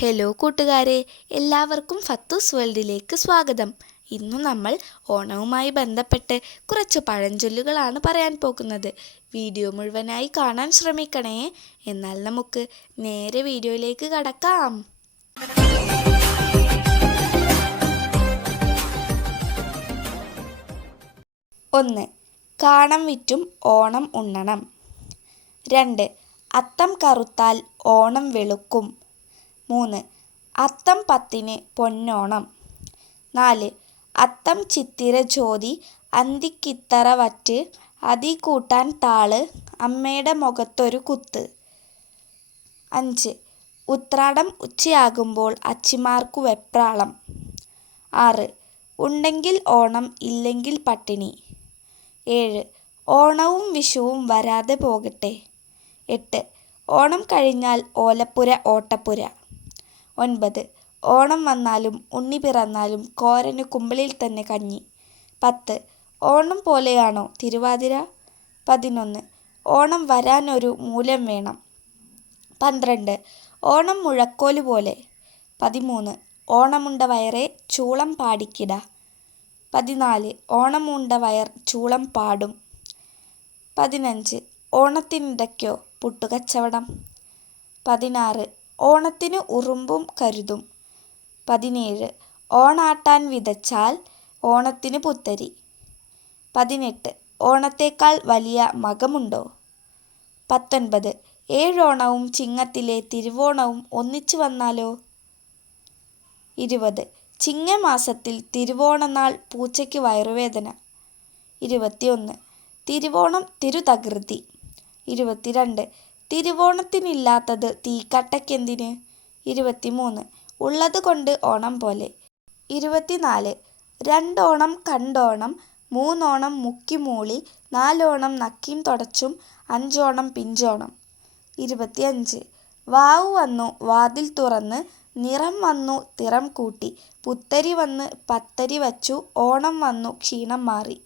Hello കൂട്ടുകാരെ എല്ലാവർക്കും ഫത്തൂസ് വേൾഡിലേക്ക് സ്വാഗതം. ഇന്ന് നമ്മൾ ഓണവുമായി ബന്ധപ്പെട്ട് കുറച്ച് പഴഞ്ചൊല്ലുകളാണ് പറയാൻ പോകുന്നത്. വീഡിയോ മുഴുവനായി കാണാൻ ശ്രമിക്കണേ. എന്നാൽ നമുക്ക് നേരെ വീഡിയോയിലേക്ക് കടക്കാം. ഒന്ന് കാണം വിറ്റും ഓണം ഉണ്ണണം. രണ്ട് അത്തം കറുത്താൽ ഓണം വെളുക്കും. മൂന്ന്. അത്തം പത്തിന് പൊന്നോണം. നാല്. അത്തം ചിത്തിര ജ്യോതി അന്തിക്കിത്തറ വറ്റ് അതി കൂട്ടാൻ താൾ അമ്മയുടെ മുഖത്തൊരു കുത്ത്. അഞ്ച്. ഉത്രാടം ഉച്ചയാകുമ്പോൾ അച്ചിമാർക്കു വെപ്രാളം. ആറ്. ഉണ്ടെങ്കിൽ ഓണം ഇല്ലെങ്കിൽ പട്ടിണി. ഏഴ്. ഓണവും വിഷുവും വരാതെ പോകട്ടെ. എട്ട്. ഓണം കഴിഞ്ഞാൽ ഓലപ്പുര ഓട്ടപ്പുര. ഒൻപത്. ഓണം വന്നാലും ഉണ്ണി പിറന്നാലും കോരന് കുമ്പിളിൽ തന്നെ കഞ്ഞി. പത്ത്. ഓണം പോലെയാണോ തിരുവാതിര? പതിനൊന്ന്. ഓണം വരാനൊരു മൂലം വേണം. പന്ത്രണ്ട്. ഓണം മുഴക്കോൽ പോലെ. പതിമൂന്ന്. ഓണമുണ്ട വയറെ ചൂളം പാടിക്കിട. പതിനാല്. ഓണമുണ്ട വയർ ചൂളം പാടും. പതിനഞ്ച്. ഓണത്തിനിടയ്ക്കോ പുട്ടുകച്ചവടം. പതിനാറ്. ഓണത്തിന് ഉറുമ്പും കരുതും. പതിനേഴ്. ഓണാട്ടാൻ വിതച്ചാൽ ഓണത്തിന് പുത്തരി. പതിനെട്ട്. ഓണത്തേക്കാൾ വലിയ മകമുണ്ടോ? പത്തൊൻപത്. ഏഴോണവും ചിങ്ങത്തിലെ തിരുവോണവും ഒന്നിച്ചു വന്നാലോ? ഇരുപത്. ചിങ്ങമാസത്തിൽ തിരുവോണനാൾ പൂച്ചയ്ക്ക് വയറുവേദന. ഇരുപത്തിയൊന്ന്. തിരുവോണം തിരുതകൃതി. ഇരുപത്തിരണ്ട്. തിരുവോണത്തിനില്ലാത്തത് തീക്കട്ടയ്ക്കെന്തിന്? ഇരുപത്തിമൂന്ന്. ഉള്ളത് കൊണ്ട് ഓണം പോലെ. ഇരുപത്തിനാല്. രണ്ടോണം കണ്ടോണം മൂന്നോണം മുക്കിമൂളി നാലോണം നക്കിയും തുടച്ചും അഞ്ചോണം പിഞ്ചോണം. ഇരുപത്തിയഞ്ച്. വാവ് വന്നു വാതിൽ തുറന്ന് നിറം വന്നു തിറം കൂട്ടി പുത്തരി വന്ന് പത്തരി വച്ചു ഓണം വന്നു ക്ഷീണം മാറി.